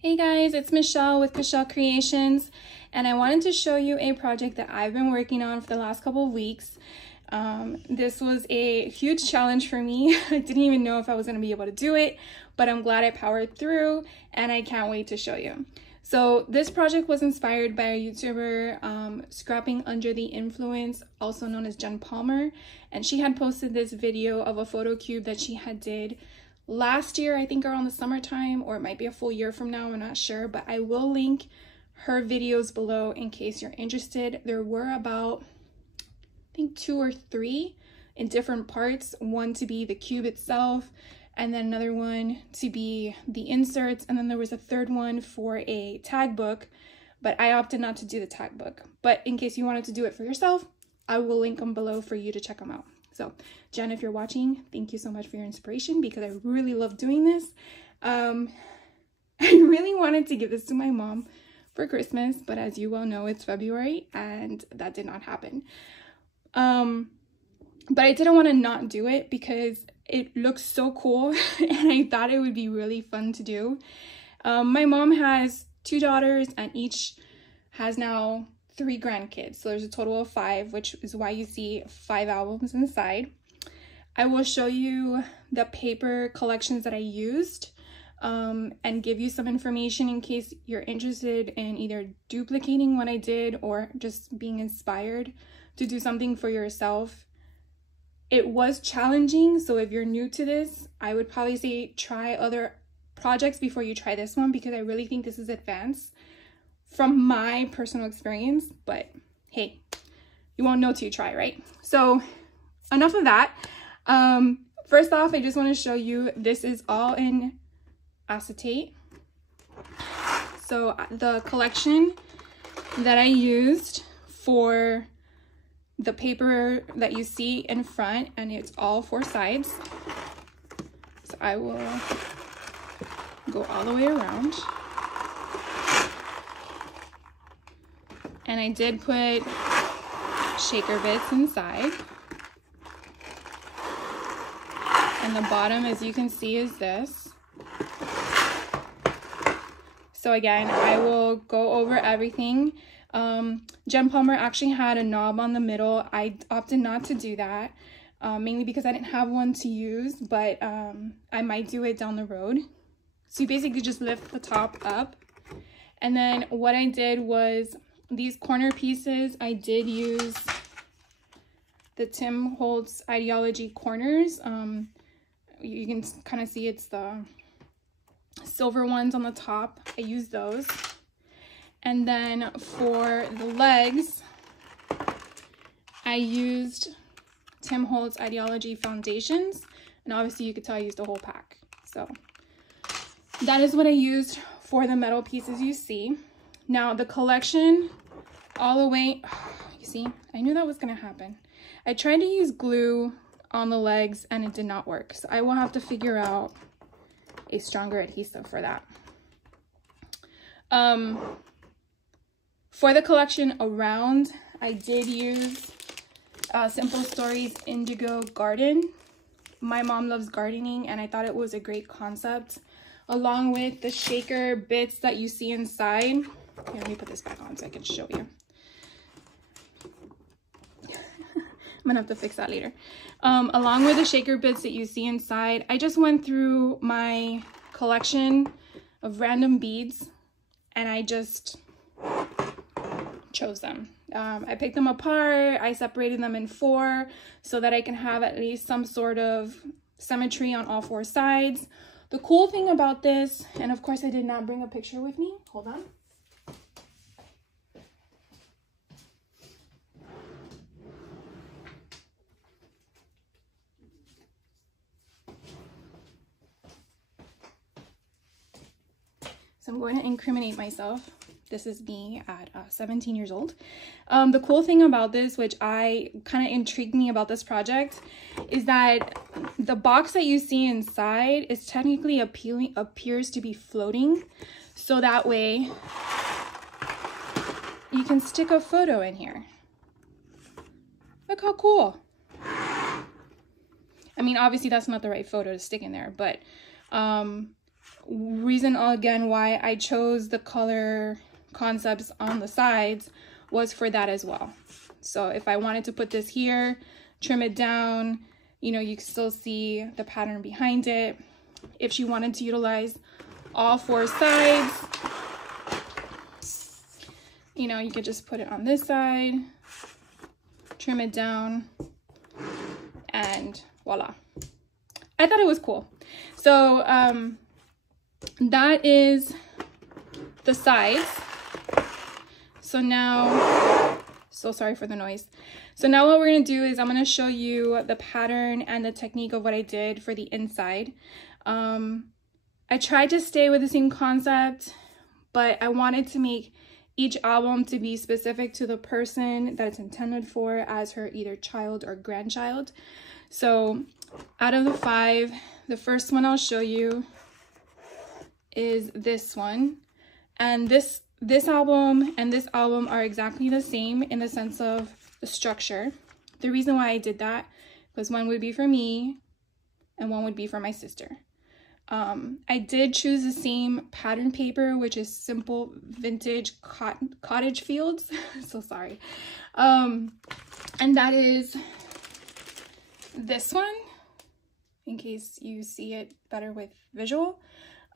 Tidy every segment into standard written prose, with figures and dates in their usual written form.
Hey guys, it's Michelle with Michelle Creations, and I wanted to show you a project that I've been working on for the last couple of weeks. This was a huge challenge for me. I didn't even know if I was going to be able to do it, but I'm glad I powered through, and I can't wait to show you. So this project was inspired by a YouTuber, Scrapping Under the Influence, also known as Jen Palmer, and she had posted this video of a photo cube that she had did last year, I think around the summertime, or it might be a full year from now, I'm not sure, but I will link her videos below in case you're interested. There were about, I think 2 or 3 in different parts, one to be the cube itself, and then another one to be the inserts, and then there was a third one for a tag book, but I opted not to do the tag book. But in case you wanted to do it for yourself, I will link them below for you to check them out. So Jen, if you're watching, thank you so much for your inspiration because I really love doing this. I really wanted to give this to my mom for Christmas, but as you well know, it's February and that did not happen. But I didn't want to not do it because it looks so cool and I thought it would be really fun to do. My mom has 2 daughters and each has now 3 grandkids, so there's a total of 5, which is why you see 5 albums inside. I will show you the paper collections that I used and give you some information in case you're interested in either duplicating what I did or just being inspired to do something for yourself. It was challenging, so if you're new to this, I would probably say try other projects before you try this one because I really think this is advanced from my personal experience, but hey, you won't know till you try, right? So enough of that. First off, I just want to show you, this is all in acetate. So the collection that I used for the paper that you see in front, and it's all 4 sides. So I will go all the way around. And I did put shaker bits inside. And the bottom, as you can see, is this. So again, I will go over everything. Jen Palmer actually had a knob on the middle. I opted not to do that, mainly because I didn't have one to use, but I might do it down the road. So you basically just lift the top up. And then what I did was, these corner pieces, I did use the Tim Holtz Ideology corners. You can kind of see it's the silver ones on the top. I used those. And then for the legs, I used Tim Holtz Ideology foundations. And obviously you could tell I used the whole pack. So that is what I used for the metal pieces you see. Now the collection all the way, you see, I knew that was gonna happen. I tried to use glue on the legs and it did not work. So I will have to figure out a stronger adhesive for that. For the collection around, I did use Simple Stories Indigo Garden. My mom loves gardening and I thought it was a great concept, along with the shaker bits that you see inside. Here, let me put this back on so I can show you. I'm gonna have to fix that later. Along with the shaker bits that you see inside, I just went through my collection of random beads and I just chose them. I picked them apart, I separated them in 4 so that I can have at least some sort of symmetry on all 4 sides. The cool thing about this, and of course I did not bring a picture with me, hold on. So I'm going to incriminate myself. This is me at 17 years old. The cool thing about this, which kind of intrigued me about this project, is that the box that you see inside is technically appears to be floating. So that way you can stick a photo in here. Look how cool. I mean, obviously that's not the right photo to stick in there, but reason again why I chose the color concepts on the sides was for that as well. So if I wanted to put this here, trim it down, you know, you can still see the pattern behind it. If she wanted to utilize all 4 sides, you know, you could just put it on this side, trim it down, and voila. I thought it was cool. So that is the sides. So now, so sorry for the noise. So now what we're gonna do is I'm gonna show you the pattern and the technique of what I did for the inside. I tried to stay with the same concept, but I wanted to make each album to be specific to the person that it's intended for as her either child or grandchild. So out of the 5, the first one I'll show you is this one. And this album and this album are exactly the same in the sense of the structure. The reason why I did that was one would be for me and one would be for my sister. I did choose the same pattern paper, which is simple vintage cottage fields. So sorry. And that is this one, in case you see it better with visual.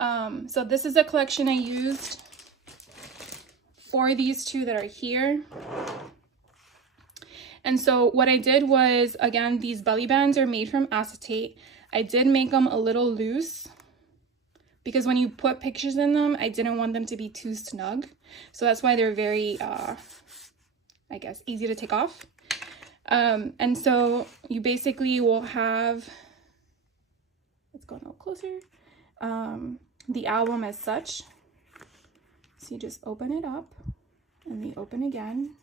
So this is a collection I used for these 2 that are here. And so what I did was, again, these belly bands are made from acetate. I did make them a little loose because when you put pictures in them, I didn't want them to be too snug. So that's why they're very, I guess, easy to take off. And so you basically will have, let's go a little closer, the album as such. So you just open it up and then open again,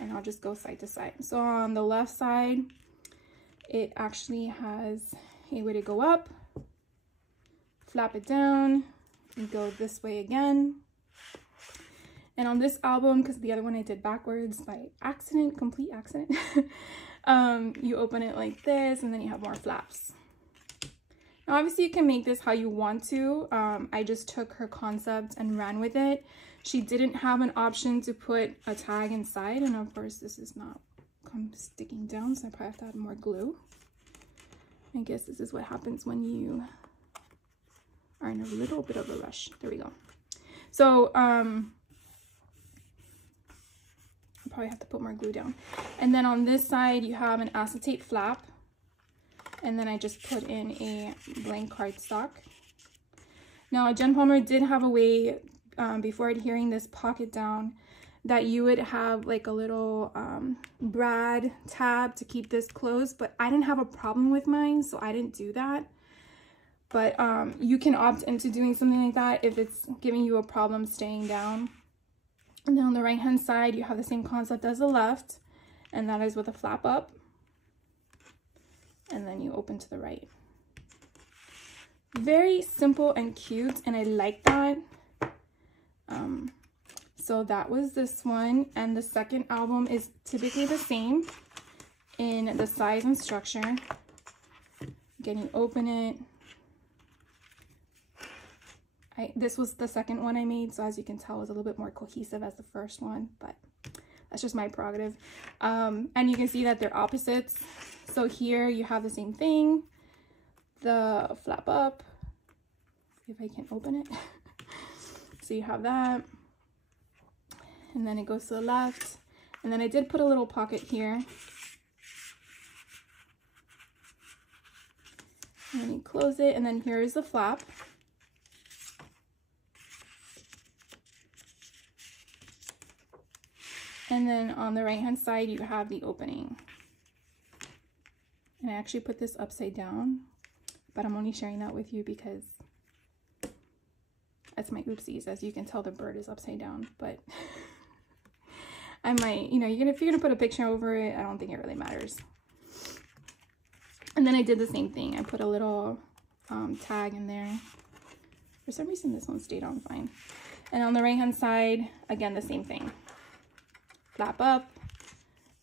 and I'll just go side to side. So on the left side, it actually has a way to go up, flap it down, and go this way again. And on this album, because the other one I did backwards by accident, complete accident, you open it like this, and then you have more flaps. Now, obviously, you can make this how you want to. I just took her concept and ran with it. She didn't have an option to put a tag inside, and of course, this is not sticking down, so I probably have to add more glue. I guess this is what happens when you are in a little bit of a rush. There we go. So, I'll probably have to put more glue down. And then on this side, you have an acetate flap. And then I just put in a blank cardstock. Now, Jen Palmer did have a way, before adhering this pocket down, that you would have like a little brad tab to keep this closed, but I didn't have a problem with mine, so I didn't do that. But you can opt into doing something like that if it's giving you a problem staying down. And then on the right hand side, you have the same concept as the left, and that is with a flap up. And then you open to the right. Very simple and cute, and I like that. So that was this one, and the second album is typically the same in the size and structure. Again, you open it. This was the second one I made, so as you can tell, it was a little bit more cohesive as the first one, but that's just my prerogative. And you can see that they're opposites. So here you have the same thing, the flap up, if I can open it. So you have that, and then it goes to the left, and then I did put a little pocket here. And then you close it, and then here is the flap. And then on the right hand side, you have the opening. And I actually put this upside down, but I'm only sharing that with you because that's my oopsies. As you can tell, the bird is upside down, but I might, you know, if you're gonna put a picture over it, I don't think it really matters. And then I did the same thing. I put a little tag in there. For some reason, this one stayed on fine. And on the right hand side, again, the same thing. Flap up,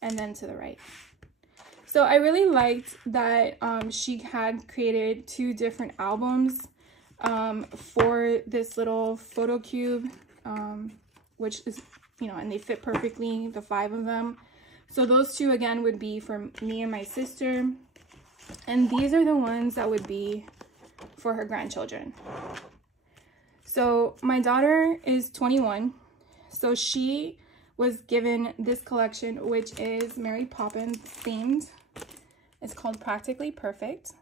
and then to the right. So I really liked that she had created 2 different albums for this little photo cube, which is, you know, and they fit perfectly, the 5 of them. So those 2 again would be for me and my sister, and these are the ones that would be for her grandchildren. So my daughter is 21, so she was given this collection, which is Mary Poppins themed. It's called Practically Perfect.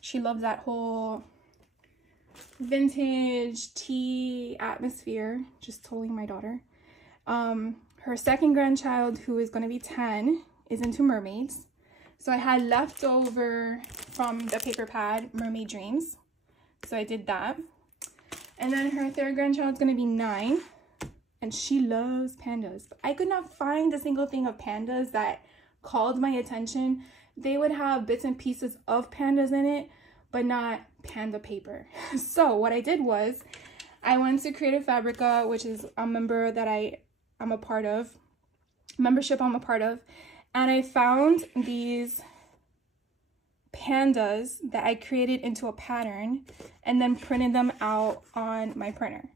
She loves that whole vintage tea atmosphere, just totally my daughter. Her second grandchild, who is going to be 10, is into mermaids. So I had leftover from the paper pad Mermaid Dreams, so I did that. And then her third grandchild is going to be 9, and she loves pandas. But I could not find a single thing of pandas that called my attention. They would have bits and pieces of pandas in it, but not panda paper. So what I did was I went to Creative Fabrica, which is a member that I'm a part of, membership I'm a part of, and I found these pandas that I created into a pattern and then printed them out on my printer.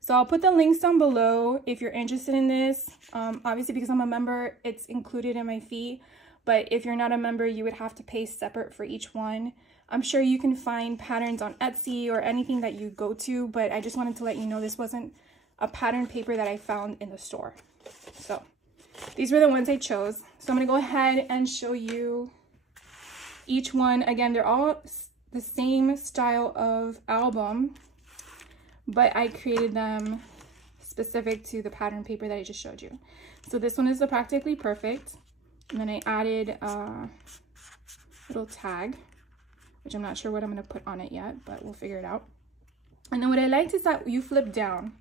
So I'll put the links down below if you're interested in this. Obviously, because I'm a member, it's included in my fee, but if you're not a member, you would have to pay separate for each one. I'm sure you can find patterns on Etsy or anything that you go to, but I just wanted to let you know this wasn't a pattern paper that I found in the store. So these were the ones I chose. So I'm gonna go ahead and show you each one. Again, they're all the same style of album, but I created them specific to the pattern paper that I just showed you. So this one is the Practically Perfect. And then I added a little tag, which I'm not sure what I'm going to put on it yet, but we'll figure it out. And then what I liked is that you flip down.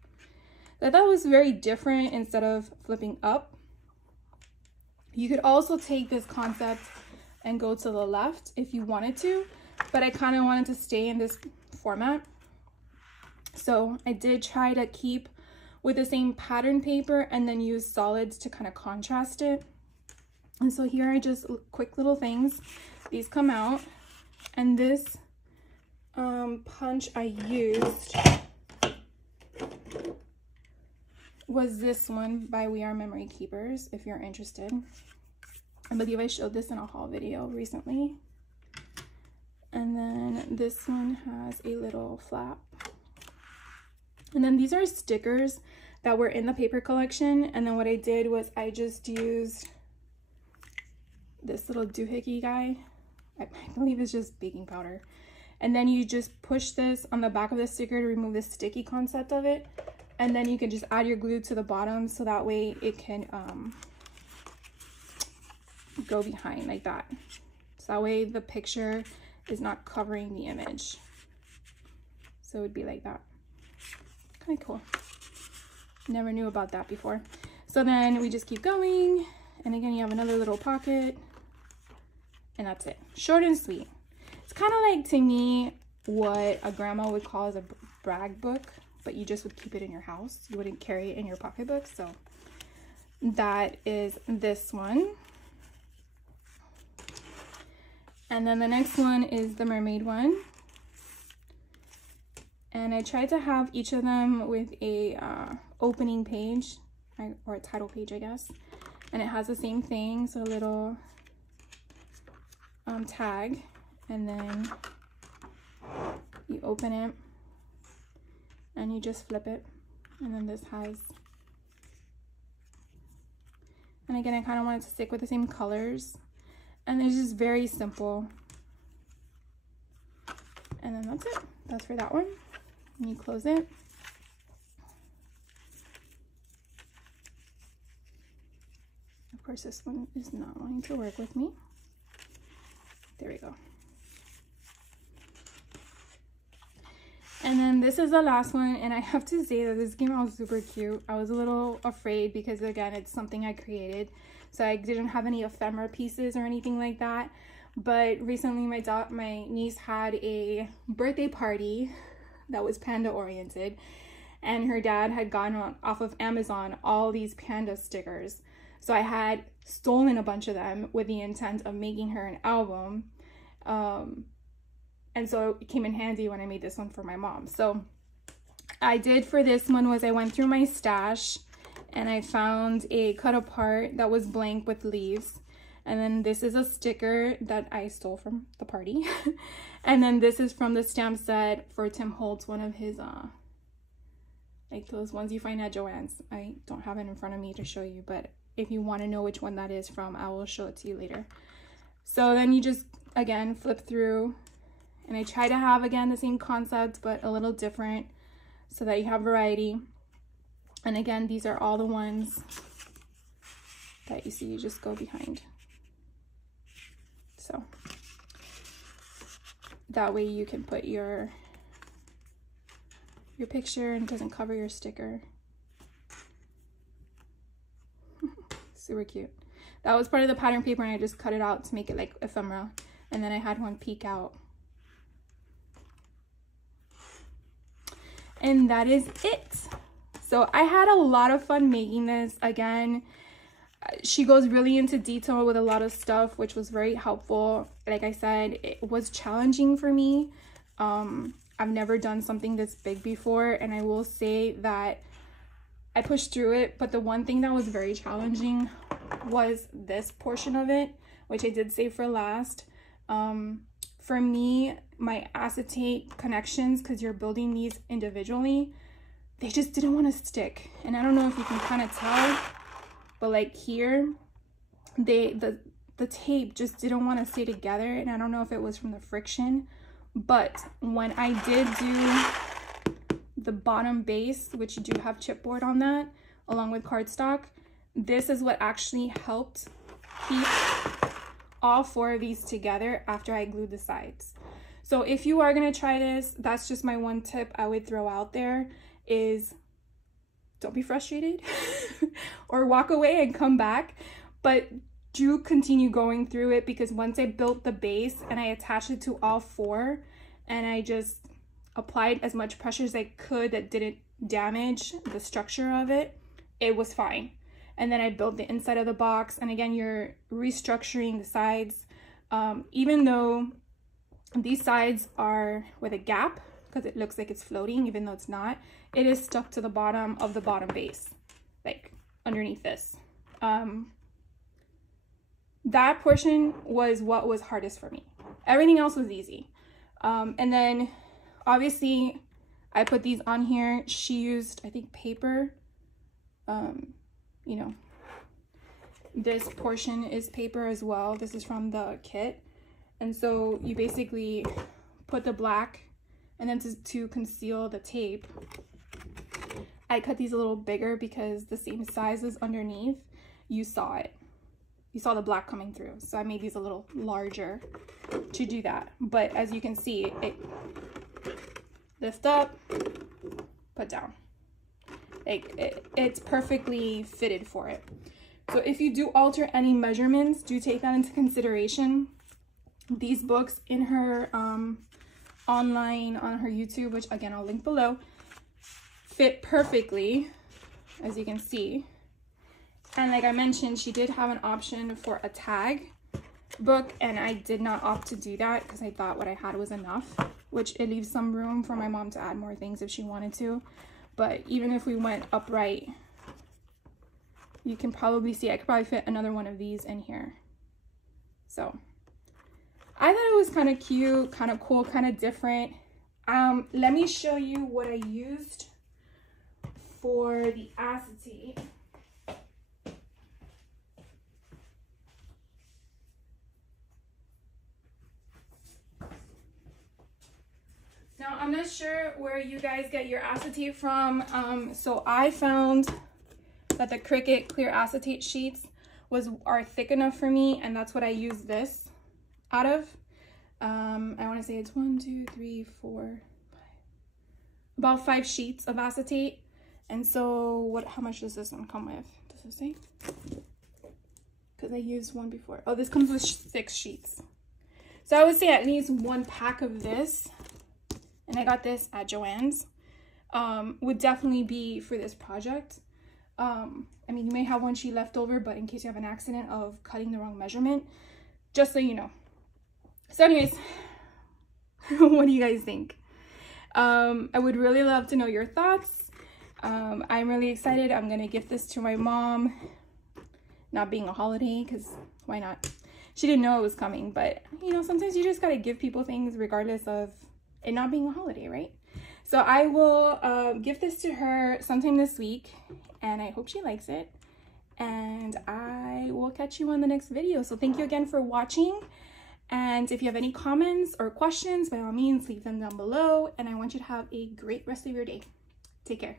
I thought it was very different instead of flipping up. You could also take this concept and go to the left if you wanted to, but I kind of wanted to stay in this format. So I did try to keep with the same pattern paper and then use solids to kind of contrast it. And so here are just quick little things. These come out, and this punch I used was this one by We Are Memory Keepers, if you're interested. I believe I showed this in a haul video recently. And then this one has a little flap. And then these are stickers that were in the paper collection. And then what I did was I just used this little doohickey guy. I believe it's just baking powder. And then you just push this on the back of the sticker to remove the sticky concept of it. And then you can just add your glue to the bottom so that way it can go behind like that. So that way the picture is not covering the image. So it would be like that. Kind of cool. Never knew about that before. So then we just keep going. And again, you have another little pocket. And that's it. Short and sweet. It's kind of like, to me, what a grandma would call as a brag book, but you just would keep it in your house. You wouldn't carry it in your pocketbook. So that is this one. And then the next one is the mermaid one. And I tried to have each of them with a opening page, or a title page, I guess. And it has the same thing, so a little tag, and then you open it and you just flip it, and then this has, and again I kind of wanted to stick with the same colors, and it's just very simple. And then that's it. That's for that one. And you close it. Of course, this one is not wanting to work with me. There we go. And then this is the last one, and I have to say that this came out super cute. I was a little afraid because, again, it's something I created, so I didn't have any ephemera pieces or anything like that. But recently my niece had a birthday party that was panda oriented, and her dad had gotten off of Amazon all these panda stickers. So I had stolen a bunch of them with the intent of making her an album. And so it came in handy when I made this one for my mom. So I did for this one was I went through my stash and I found a cut apart that was blank with leaves. And then this is a sticker that I stole from the party. And then this is from the stamp set for Tim Holtz, one of his, like those ones you find at Joann's. I don't have it in front of me to show you, but if you want to know which one that is from, I will show it to you later. So then you just, again, flip through. And I try to have, again, the same concept, but a little different so that you have variety. And again, these are all the ones that you see. You just go behind. So that way you can put your picture and it doesn't cover your sticker. Super cute. That was part of the pattern paper and I just cut it out to make it like ephemera. And then I had one peek out. And that is it. So I had a lot of fun making this. Again, she goes really into detail with a lot of stuff, which was very helpful. Like I said, it was challenging for me. I've never done something this big before, and I will say that I pushed through it, but the one thing that was very challenging was this portion of it, which I did save for last. For me, my acetate connections, because you're building these individually, they just didn't want to stick. And I don't know if you can kind of tell, but like here, the tape just didn't want to stay together. And I don't know if it was from the friction, but when I did do the bottom base, which you do have chipboard on that, along with cardstock, this is what actually helped keep all four of these together after I glued the sides. So if you are going to try this, that's just my one tip I would throw out there is don't be frustrated or walk away and come back, but do continue going through it, because once I built the base and I attached it to all four and I just applied as much pressure as I could that didn't damage the structure of it, it was fine. And then I built the inside of the box, and again, you're restructuring the sides. Even though these sides are with a gap, because it looks like it's floating, even though it's not, it is stuck to the bottom of the bottom base, like underneath this. That portion was what was hardest for me. Everything else was easy. And then obviously I put these on here. She used, I think, paper. You know, this portion is paper as well. This is from the kit. And so you basically put the black, and then to conceal the tape, I cut these a little bigger because the same size as underneath, you saw it. You saw the black coming through. So I made these a little larger to do that. But as you can see, it lift up, put down. Like it's perfectly fitted for it. So if you do alter any measurements, do take that into consideration. These books in her online on her YouTube, which again I'll link below, fit perfectly, as you can see. And like I mentioned, she did have an option for a tag book, and I did not opt to do that because I thought what I had was enough, which it leaves some room for my mom to add more things if she wanted to. But even if we went upright, you can probably see I could probably fit another one of these in here. So I thought it was kind of cute, kind of cool, kind of different. Let me show you what I used for the acetate. Now, I'm not sure where you guys get your acetate from. So I found that the Cricut clear acetate sheets are thick enough for me, and that's what I use this out of. I want to say it's 1, 2, 3, 4, 5, about 5 sheets of acetate. And so how much does this one come with? Does it say? Because I used one before. Oh, this comes with 6 sheets. So I would say at least 1 pack of this, and I got this at Joann's, would definitely be for this project. I mean, you may have 1 sheet left over, but in case you have an accident of cutting the wrong measurement, just so you know. So anyways, What do you guys think? I would really love to know your thoughts. I'm really excited. I'm gonna gift this to my mom, not being a holiday, because why not? She didn't know it was coming, but you know, sometimes you just gotta give people things regardless of it not being a holiday, right? So I will give this to her sometime this week, and I hope she likes it. And I will catch you on the next video. So thank you again for watching. And if you have any comments or questions, by all means, leave them down below. And I want you to have a great rest of your day. Take care.